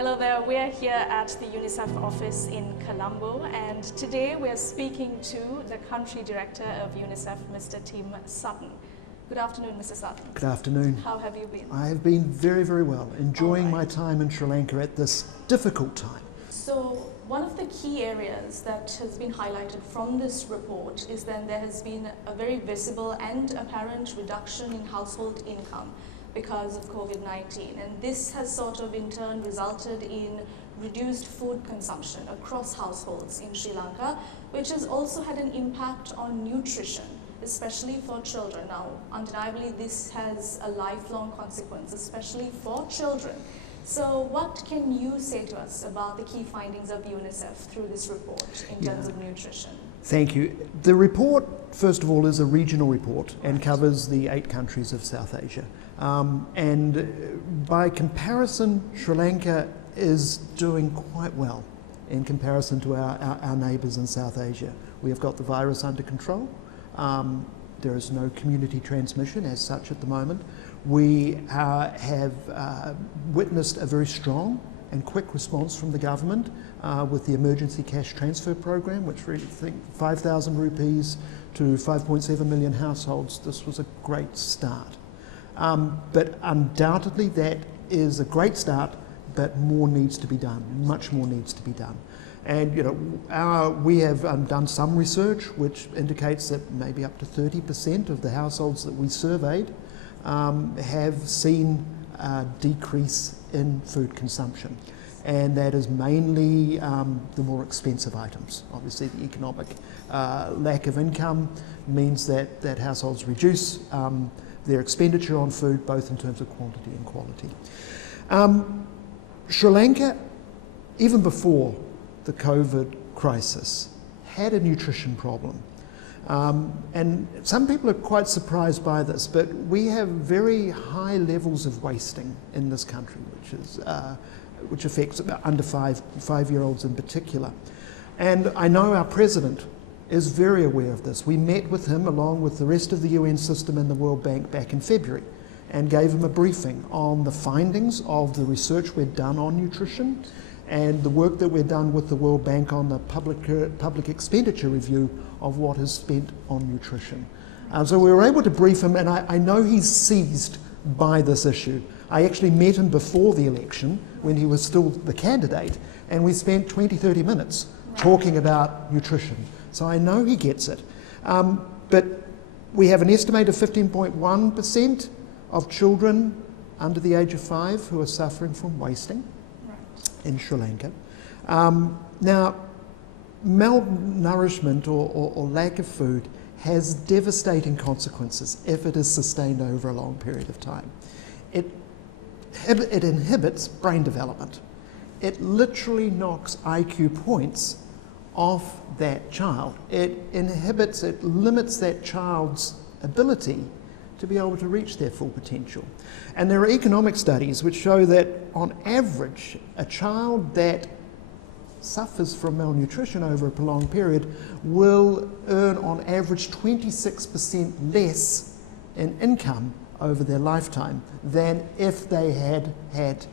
Hello there, we are here at the UNICEF office in Colombo, and today we are speaking to the Country Director of UNICEF, Mr. Tim Sutton. Good afternoon, Mr. Sutton. Good afternoon. How have you been? I have been very, very well, enjoying my time in Sri Lanka at this difficult time. So, one of the key areas that has been highlighted from this report is that there has been a very visible and apparent reduction in household income because of COVID-19, and this has sort of in turn resulted in reduced food consumption across households in Sri Lanka, which has also had an impact on nutrition, especially for children. Now, undeniably, this has a lifelong consequence, especially for children. So what can you say to us about the key findings of UNICEF through this report in terms of nutrition? Thank you. The report, first of all, is a regional report and covers the 8 countries of South Asia. And by comparison, Sri Lanka is doing quite well in comparison to our neighbours in South Asia. We have got the virus under control. There is no community transmission as such at the moment. We have witnessed a very strong and quick response from the government with the emergency cash transfer program, which we think 5,000 rupees to 5.7 million households. This was a great start. But undoubtedly that is a great start, but more needs to be done, much more needs to be done. And you know, we have done some research which indicates that maybe up to 30% of the households that we surveyed have seen a decrease in food consumption. And that is mainly the more expensive items. Obviously the economic lack of income means that households reduce their expenditure on food, both in terms of quantity and quality. Sri Lanka, even before the COVID crisis, had a nutrition problem. And some people are quite surprised by this, but we have very high levels of wasting in this country, which affects under five-year-olds in particular. And I know our president is very aware of this. We met with him along with the rest of the UN system and the World Bank back in February and gave him a briefing on the findings of the research we'd done on nutrition and the work that we've done with the World Bank on the public expenditure review of what is spent on nutrition. So we were able to brief him, and I know he's seized by this issue. I actually met him before the election when he was still the candidate, and we spent 20-30 minutes talking about nutrition. So I know he gets it. But we have an estimate of 15.1% of children under the age of 5 who are suffering from wasting in Sri Lanka. Now, malnourishment or lack of food has devastating consequences if it is sustained over a long period of time. It inhibits brain development. It literally knocks IQ points off that child. It limits that child's ability to be able to reach their full potential. And there are economic studies which show that on average, a child that suffers from malnutrition over a prolonged period will earn on average 26% less in income over their lifetime than if they had had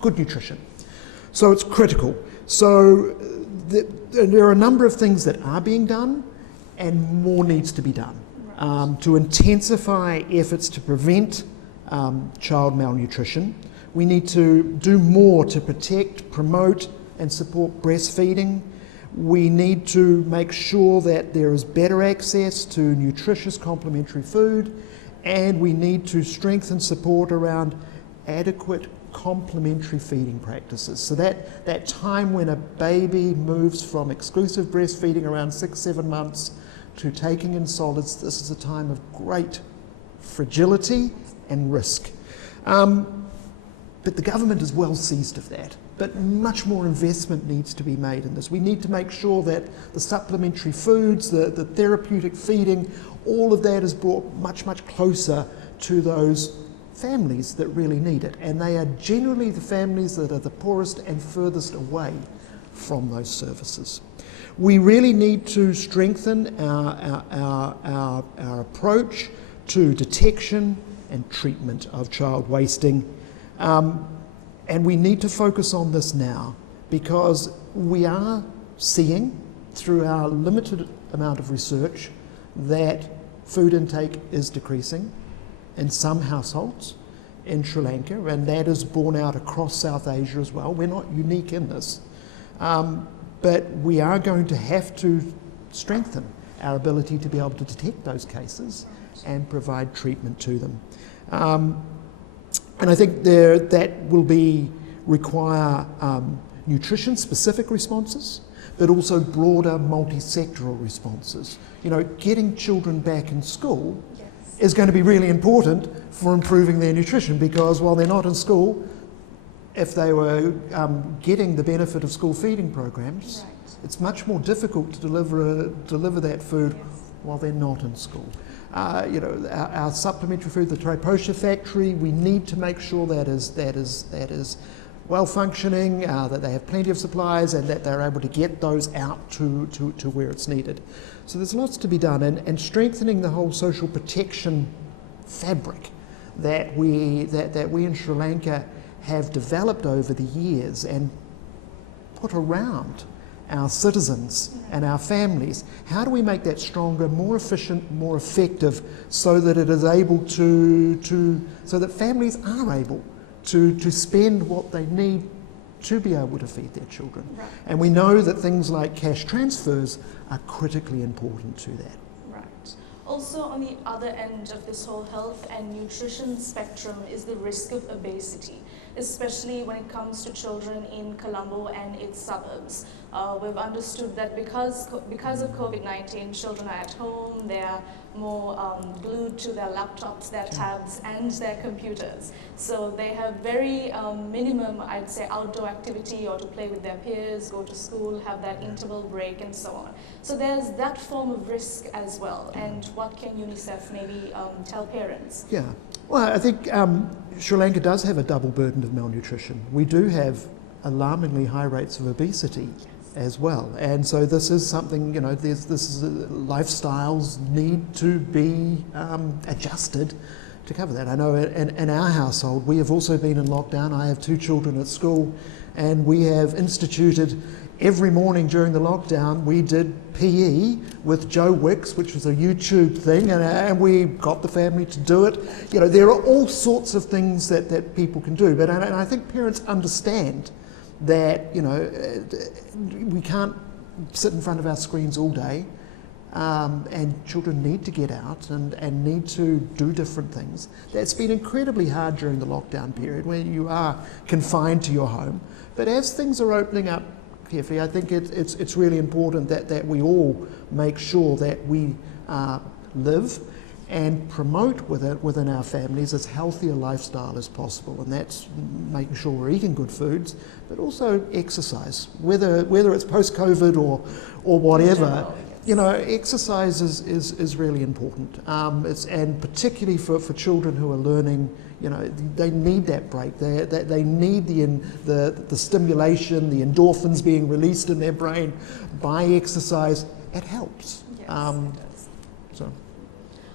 good nutrition. So it's critical. So there are a number of things that are being done and more needs to be done to intensify efforts to prevent child malnutrition. We need to do more to protect, promote and support breastfeeding. We need to make sure that there is better access to nutritious complementary food, and we need to strengthen support around adequate complementary feeding practices. So that time when a baby moves from exclusive breastfeeding around 6-7 months to taking in solids, this is a time of great fragility and risk. But the government is well seized of that. But much more investment needs to be made in this. We need to make sure that the supplementary foods, the therapeutic feeding, all of that is brought much, much closer to those families that really need it. And they are generally the families that are the poorest and furthest away from those services. We really need to strengthen our approach to detection and treatment of child wasting. And we need to focus on this now, because we are seeing through our limited amount of research that food intake is decreasing in some households in Sri Lanka, and that is borne out across South Asia as well. We're not unique in this, but we are going to have to strengthen our ability to be able to detect those cases and provide treatment to them. And I think that will require nutrition-specific responses, but also broader multi-sectoral responses. You know, getting children back in school is going to be really important for improving their nutrition, because while they're not in school, if they were getting the benefit of school feeding programs, it's much more difficult to deliver that food while they're not in school. You know, our supplementary food, the Triposha factory, we need to make sure that is well functioning, that they have plenty of supplies, and that they're able to get those out to where it's needed. So there's lots to be done, and strengthening the whole social protection fabric that we in Sri Lanka have developed over the years and put around our citizens and our families. How do we make that stronger, more efficient, more effective, so that it is able so that families are able to spend what they need to be able to feed their children. Right. And we know that things like cash transfers are critically important to that. Right. Also, on the other end of this whole health and nutrition spectrum is the risk of obesity, especially when it comes to children in Colombo and its suburbs. We've understood that because of COVID-19, children are at home, they're more glued to their laptops, their tabs, and their computers. So they have very minimum, I'd say, outdoor activity, or to play with their peers, go to school, have that interval break, and so on. So there's that form of risk as well. And what can UNICEF maybe tell parents? Yeah, well, I think Sri Lanka does have a double burden of malnutrition. We do have alarmingly high rates of obesity as well, and so this is something, you know, lifestyles need to be adjusted to cover that. I know in our household we have also been in lockdown. I have 2 children at school, and we have instituted every morning during the lockdown we did PE with Joe Wicks, which was a YouTube thing, and we got the family to do it. You know, there are all sorts of things that people can do, but and I think parents understand that, you know, we can't sit in front of our screens all day, and children need to get out and need to do different things. That's been incredibly hard during the lockdown period, where you are confined to your home. But as things are opening up carefully, I think it's really important that we all make sure that we live and promote within our families as healthy a lifestyle as possible, and that's making sure we're eating good foods, but also exercise, whether it's post-COVID or whatever. You know, exercise is really important, and particularly for children who are learning. You know, they need that break. They need the stimulation, the endorphins being released in their brain by exercise. It helps. Yes, it does. So.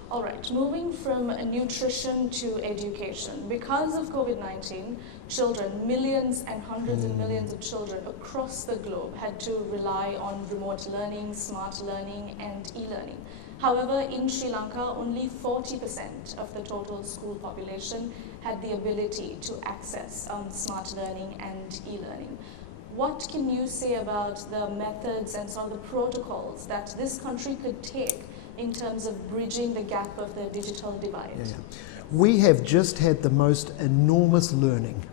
All right, moving from nutrition to education. Because of COVID-19, children, millions and hundreds of millions of children across the globe had to rely on remote learning, smart learning, and e-learning. However, in Sri Lanka, only 40% of the total school population had the ability to access smart learning and e-learning. What can you say about the methods and sort of the protocols that this country could take in terms of bridging the gap of the digital divide? Yeah. We have just had the most enormous learning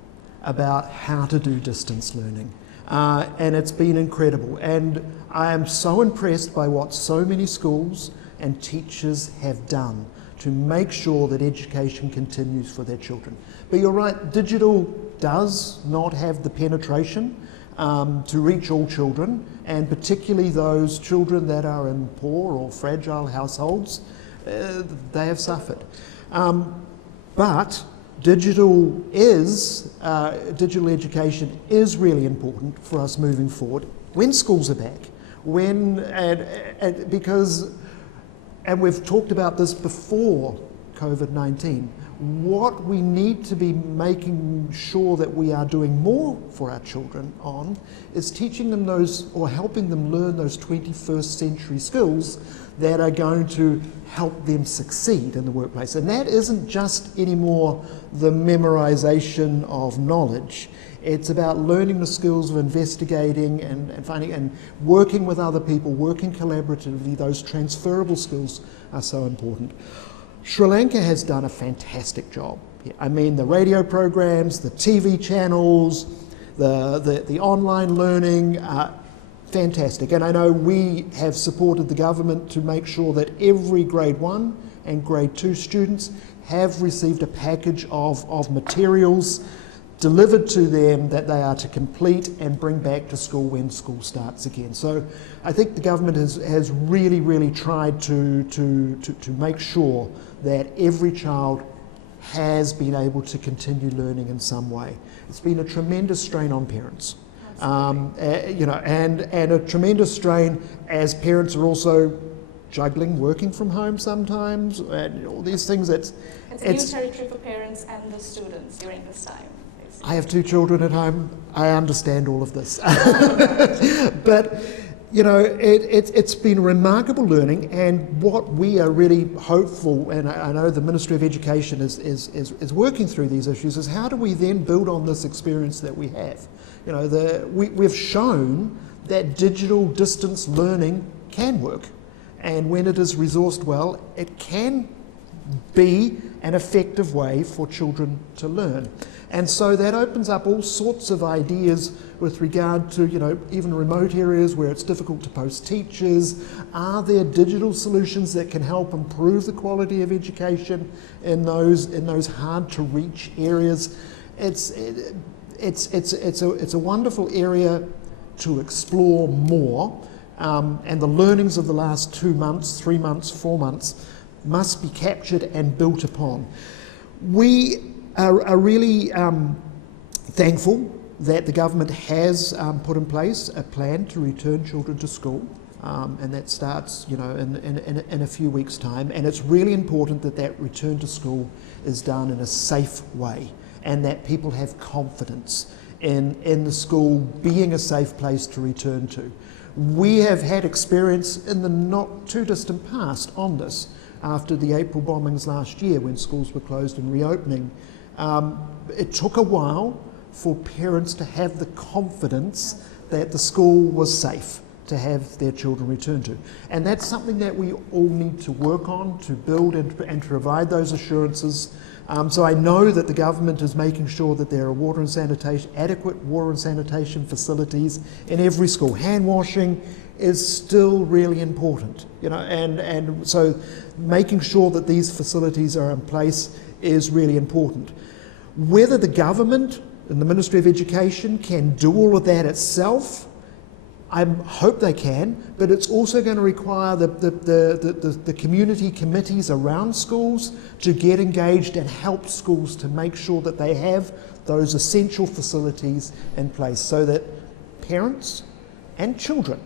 about how to do distance learning, and it's been incredible. And I am so impressed by what so many schools and teachers have done to make sure that education continues for their children. But you're right, digital does not have the penetration to reach all children, and particularly those children that are in poor or fragile households. They have suffered. But digital education is really important for us moving forward when schools are back. Because we've talked about this before COVID-19, What we need to be making sure that we are doing more for our children on is teaching them those, or helping them learn those 21st century skills that are going to help them succeed in the workplace. And that isn't just anymore the memorization of knowledge. It's about learning the skills of investigating and finding and working with other people, working collaboratively. Those transferable skills are so important. Sri Lanka has done a fantastic job. I mean, the radio programs, the TV channels, the online learning are fantastic. And I know we have supported the government to make sure that every grade 1 and grade 2 students have received a package of materials delivered to them that they are to complete and bring back to school when school starts again. So I think the government has really tried to make sure that every child has been able to continue learning in some way. It's been a tremendous strain on parents. You know, and a tremendous strain as parents are also juggling working from home sometimes, and all these things. It's a new territory for parents and the students during this time. I have 2 children at home. I understand all of this. But, you know, it's been remarkable learning, and what we are really hopeful, and I know the Ministry of Education is working through these issues, is how do we then build on this experience that we have? You know, we've shown that digital distance learning can work, and when it is resourced well, it can be an effective way for children to learn. And so that opens up all sorts of ideas with regard to, you know, even remote areas where it's difficult to post teachers. Are there digital solutions that can help improve the quality of education in those hard to reach areas? It's a wonderful area to explore more, and the learnings of the last 2 months, 3 months, 4 months must be captured and built upon. We are really thankful that the government has put in place a plan to return children to school, and that starts, you know, in a few weeks' time. And it's really important that that return to school is done in a safe way, and that people have confidence in the school being a safe place to return to. We have had experience in the not too distant past on this. After the April bombings last year, when schools were closed and reopening, it took a while for parents to have the confidence that the school was safe to have their children return to. And that's something that we all need to work on, to build and to provide those assurances. So I know that the government is making sure that there are adequate water and sanitation facilities in every school. Hand washing is still really important, you know, and so making sure that these facilities are in place is really important. Whether the government and the Ministry of Education can do all of that itself, I hope they can, but it's also going to require the community committees around schools to get engaged and help schools to make sure that they have those essential facilities in place so that parents and children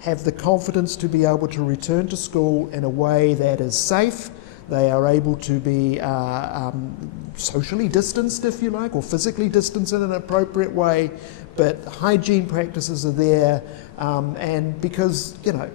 have the confidence to be able to return to school in a way that is safe. They are able to be socially distanced, if you like, or physically distanced in an appropriate way, but hygiene practices are there, and because, you know,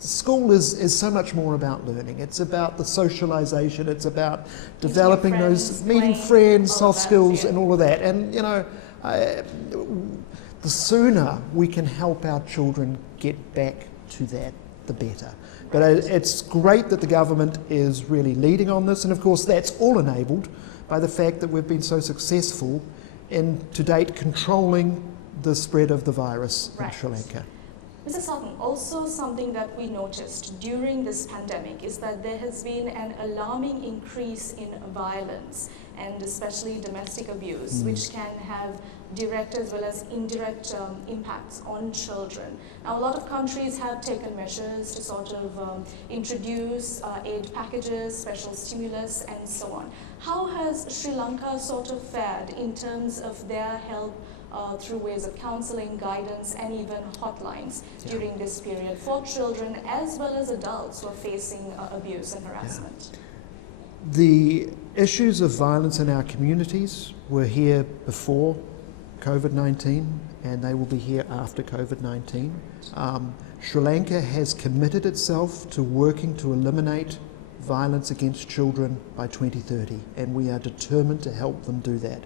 school is so much more about learning. It's about the socialisation, it's about developing meeting friends, soft skills, and all of that. And, you know, the sooner we can help our children get back to that, the better. But it's great that the government is really leading on this, and of course that's all enabled by the fact that we've been so successful in, to date, controlling the spread of the virus in Sri Lanka. Mr. Sutton, also something that we noticed during this pandemic is that there has been an alarming increase in violence, and especially domestic abuse, which can have direct as well as indirect impacts on children. Now, a lot of countries have taken measures to sort of introduce aid packages, special stimulus, and so on. How has Sri Lanka sort of fared in terms of their help through ways of counselling, guidance, and even hotlines during this period for children as well as adults who are facing abuse and harassment? The issues of violence in our communities were here before COVID-19, and they will be here after COVID-19. Sri Lanka has committed itself to working to eliminate violence against children by 2030, and we are determined to help them do that.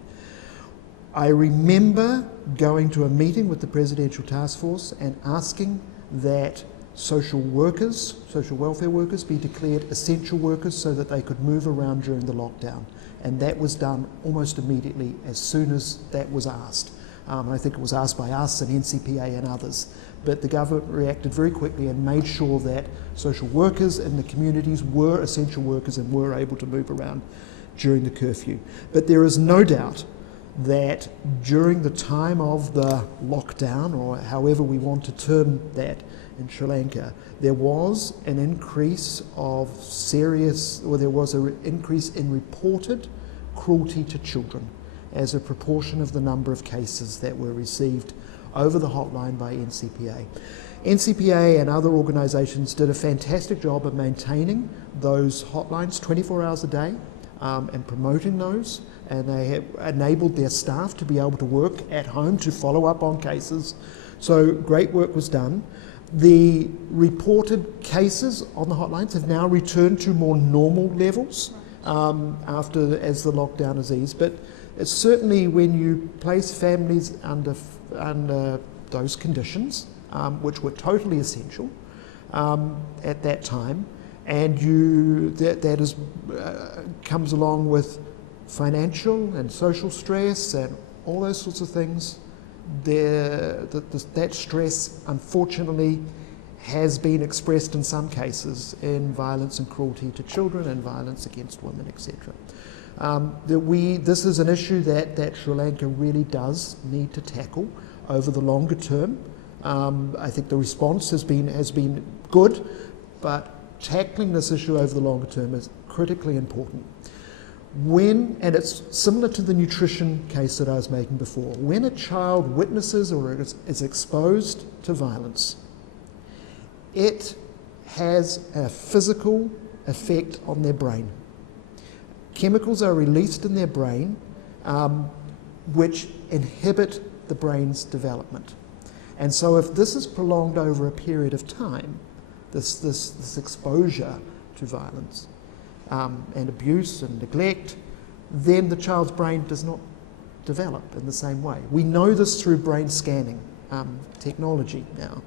I remember going to a meeting with the Presidential Task Force and asking that social workers, social welfare workers, be declared essential workers so that they could move around during the lockdown. And that was done almost immediately as soon as that was asked. I think it was asked by us and NCPA and others. But the government reacted very quickly and made sure that social workers in the communities were essential workers and were able to move around during the curfew. But there is no doubt that during the time of the lockdown, or however we want to term that in Sri Lanka, there was an increase of increase in reported cruelty to children as a proportion of the number of cases that were received over the hotline by NCPA. NCPA and other organisations did a fantastic job of maintaining those hotlines 24 hours a day and promoting those, and they have enabled their staff to be able to work at home to follow up on cases. So great work was done. The reported cases on the hotlines have now returned to more normal levels as the lockdown has eased, but it's certainly when you place families under those conditions, which were totally essential at that time, and that comes along with financial and social stress and all those sorts of things. That stress, unfortunately, has been expressed in some cases in violence and cruelty to children and violence against women, etc. This is an issue that Sri Lanka really does need to tackle over the longer term. I think the response has been good, but tackling this issue over the longer term is critically important. And it's similar to the nutrition case that I was making before, when a child witnesses or is exposed to violence, it has a physical effect on their brain. Chemicals are released in their brain which inhibit the brain's development. And so if this is prolonged over a period of time, this exposure to violence and abuse and neglect, then the child's brain does not develop in the same way. We know this through brain scanning technology now.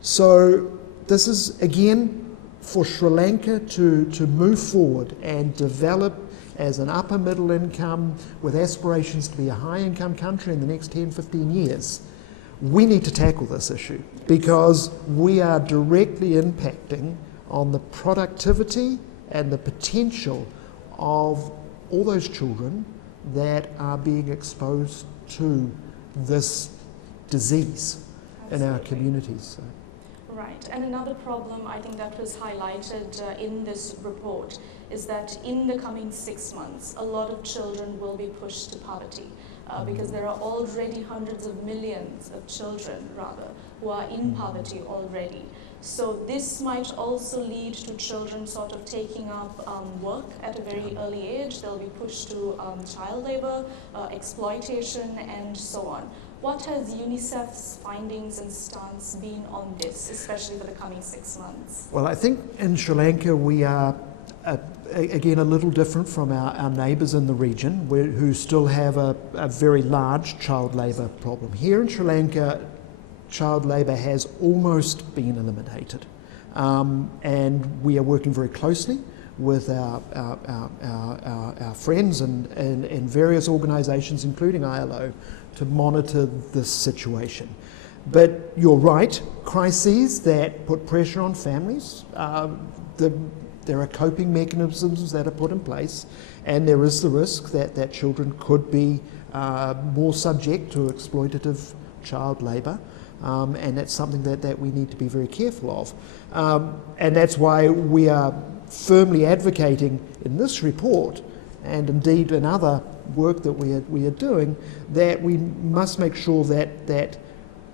So this is, again, for Sri Lanka to move forward and develop as an upper middle income with aspirations to be a high income country in the next 10, 15 years. We need to tackle this issue because we are directly impacting on the productivity and the potential of all those children that are being exposed to this disease in our communities. So. Right, and another problem I think that was highlighted in this report is that in the coming 6 months, a lot of children will be pushed to poverty because there are already hundreds of millions of children, rather, who are in poverty already. So this might also lead to children sort of taking up work at a very early age. They'll be pushed to child labor, exploitation, and so on. What has UNICEF's findings and stance been on this, especially for the coming 6 months? Well, I think in Sri Lanka we are, again, a little different from our neighbours in the region who still have a very large child labour problem. Here in Sri Lanka, child labour has almost been eliminated, and we are working very closely with our friends and various organisations, including ILO, to monitor this situation. But you're right, crises that put pressure on families, there are coping mechanisms that are put in place, and there is the risk that children could be more subject to exploitative child labour. And that's something that we need to be very careful of. And that's why we are firmly advocating in this report, and indeed in other work that we are doing, that we must make sure that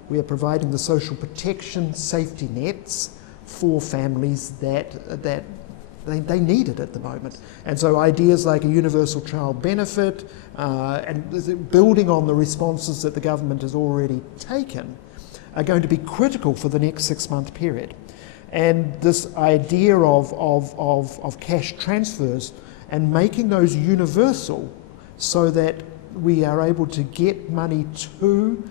we are providing the social protection safety nets for families that They need it at the moment. And so ideas like a universal child benefit and building on the responses that the government has already taken are going to be critical for the next 6-month period. And this idea of cash transfers and making those universal so that we are able to get money to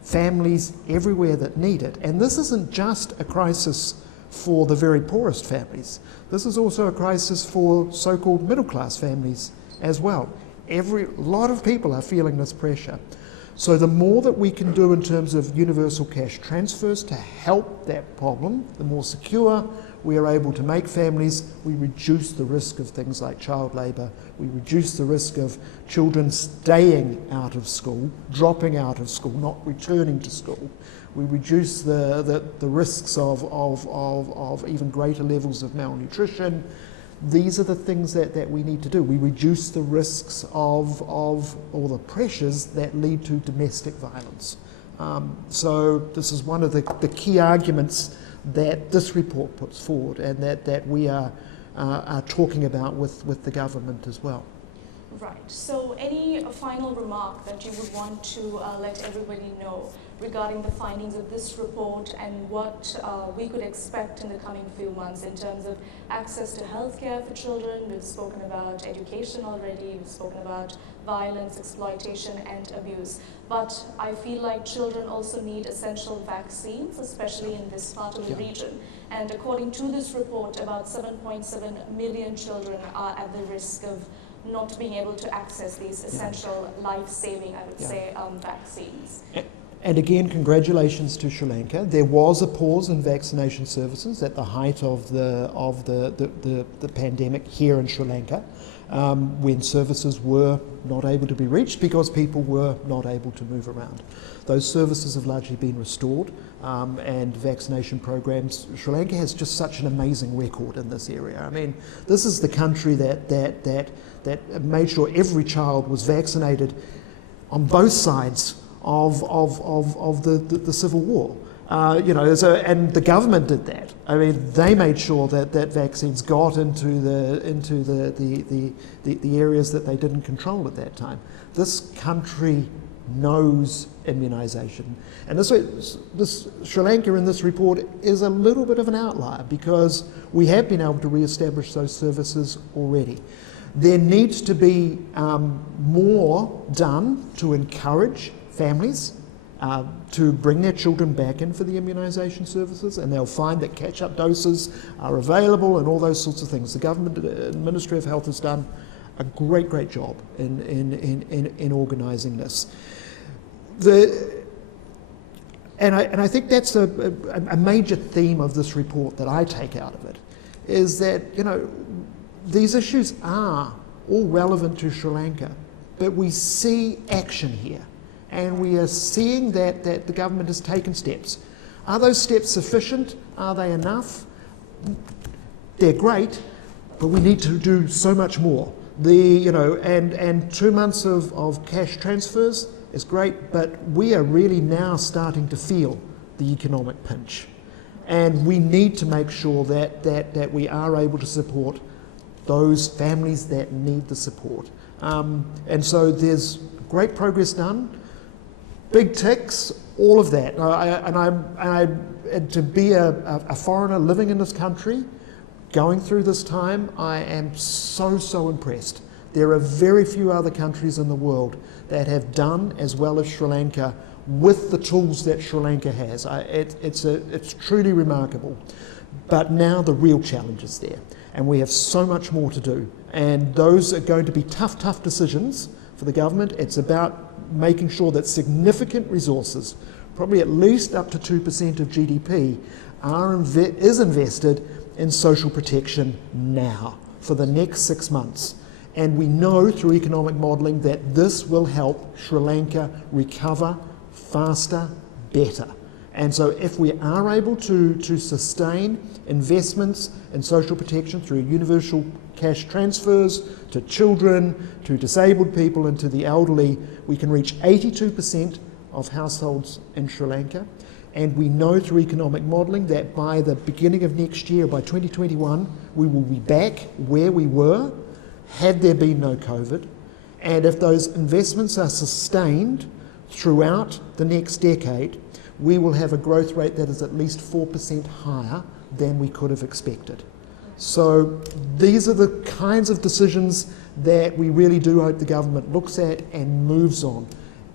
families everywhere that need it. And this isn't just a crisis for the very poorest families. This is also a crisis for so-called middle-class families as well. A lot of people are feeling this pressure. So the more that we can do in terms of universal cash transfers to help that problem, the more secure we are able to make families, we reduce the risk of things like child labour, we reduce the risk of children staying out of school, dropping out of school, not returning to school. We reduce the risks of even greater levels of malnutrition. These are the things that we need to do. We reduce the risks of or the pressures that lead to domestic violence. So this is one of the key arguments that this report puts forward and that we are talking about with the government as well. Right. So any final remark that you would want to let everybody know regarding the findings of this report and what we could expect in the coming few months in terms of access to healthcare for children? We've spoken about education already, we've spoken about violence, exploitation and abuse. But I feel like children also need essential vaccines, especially in this part of the region. And according to this report, about 7.7 million children are at the risk of not being able to access these essential life-saving, I would say, vaccines. And again, congratulations to Sri Lanka. There was a pause in vaccination services at the height of the pandemic here in Sri Lanka, when services were not able to be reached because people were not able to move around. Those services have largely been restored, and vaccination programs. Sri Lanka has just such an amazing record in this area. I mean, this is the country that made sure every child was vaccinated on both sides of the civil war. And the government did that. I mean, they made sure that vaccines got into the areas that they didn't control at that time. This country knows immunisation, and this Sri Lanka in this report is a little bit of an outlier because we have been able to re-establish those services already. There needs to be more done to encourage families to bring their children back in for the immunisation services, and they'll find that catch-up doses are available and all those sorts of things. The government, Ministry of Health has done a great job in organising this. And I think that's a major theme of this report that I take out of it, is that, these issues are all relevant to Sri Lanka, but we see action here. And we are seeing that the government has taken steps. Are those steps sufficient? Are they enough? They're great, but we need to do so much more. And 2 months of cash transfers is great, but we are really now starting to feel the economic pinch. And we need to make sure that we are able to support those families that need the support. And so there's great progress done. Big ticks, all of that. And to be a foreigner living in this country, going through this time, I am so impressed. There are very few other countries in the world that have done as well as Sri Lanka with the tools that Sri Lanka has. It's truly remarkable. But now the real challenge is there, and we have so much more to do. And those are going to be tough decisions for the government. It's about making sure that significant resources, probably at least up to 2% of GDP, is invested in social protection now for the next 6 months. And we know through economic modelling that this will help Sri Lanka recover faster, better. And so if we are able to sustain investments in social protection through universal cash transfers to children, to disabled people and to the elderly, we can reach 82% of households in Sri Lanka. And we know through economic modelling that by the beginning of next year, by 2021, we will be back where we were had there been no COVID. And if those investments are sustained throughout the next decade, we will have a growth rate that is at least 4% higher than we could have expected. So these are the kinds of decisions that we really do hope the government looks at and moves on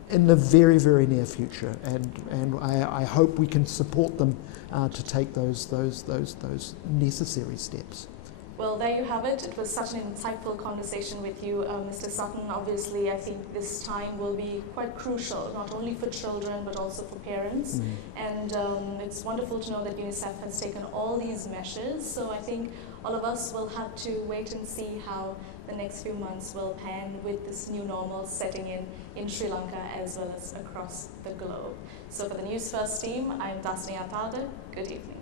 in the very, very near future. And I hope we can support them to take those necessary steps. Well, there you have it. It was such an insightful conversation with you, Mr. Sutton. Obviously, I think this time will be quite crucial, not only for children, but also for parents. And it's wonderful to know that UNICEF has taken all these measures. So I think all of us will have to wait and see how the next few months will pan with this new normal setting in Sri Lanka as well as across the globe. So for the News First team, I'm Dasni Atada. Good evening.